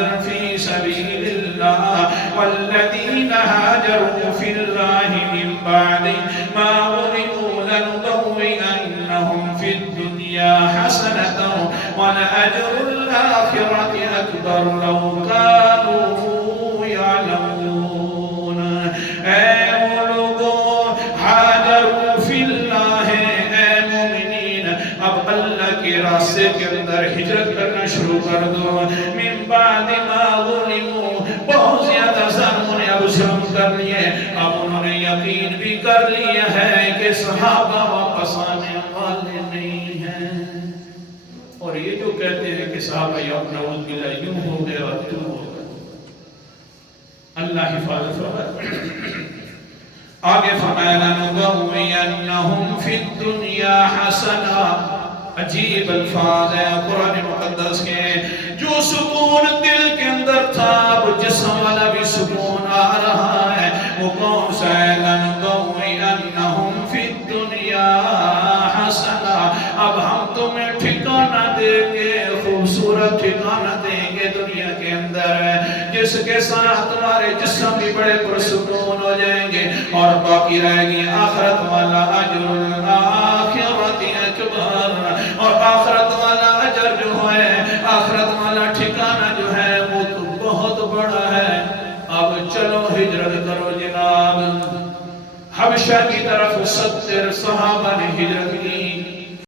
هاجر في سبيل الله والذين هاجروا في الله من بعد ما ظلموا لنبوئنهم في الدنيا حسنة ولأجر الآخرة أكبر لو كانوا يعلمون. اے وہ لوگوں ہاجروا فی اللہ، اے مومنین اب اللہ کے راستے کے اندر ہجرت کرنا شروع کر دو. من بعد ما ظلموا، بہت زیادہ ظالموں نے اب ظلم کر لیے، اب انہوں نے یقین بھی کر لیا ہے کہ صحابہ واپس آنے والے نہیں ہیں. اور یہ جو کہتے ہیں کہ صحابہ نعوذ باللہ یوں ہو گئے اور تم ہو گئے، اللہ حفاظت فرمائے. آگے فرمایا لَنُبَوِّئَنَّهُمْ فِي الدُّنْيَا حَسَنًا. عجیب الفاظ ہے قرآن مقدس کے. جو سکون دل کے اندر تھا اب جسم والا بھی سکون آ رہا ہے. وہ کون سا ہے؟ لَنُبَوِّئَنَّهُمْ فِي الدُّنْيَا حَسَنًا. اب ہم تمہیں ٹھکانہ دیں گے، خوبصورت ٹھکانہ دیں گے دنیا کے اندر، جس کے ساتھ تمہارے جسم بھی بڑے پرسکون ہو جائیں گے اور باقی رہے گی آخرت والا اجر الآخرت اکبر. اور آخرت والا اجر جو ہے، آخرت والا ٹھکانہ جو ہے وہ تو بہت بڑا ہے. اب چلو ہجرت کرو جناب. حبشہ کی طرف 70 صحابہ نے ہجرت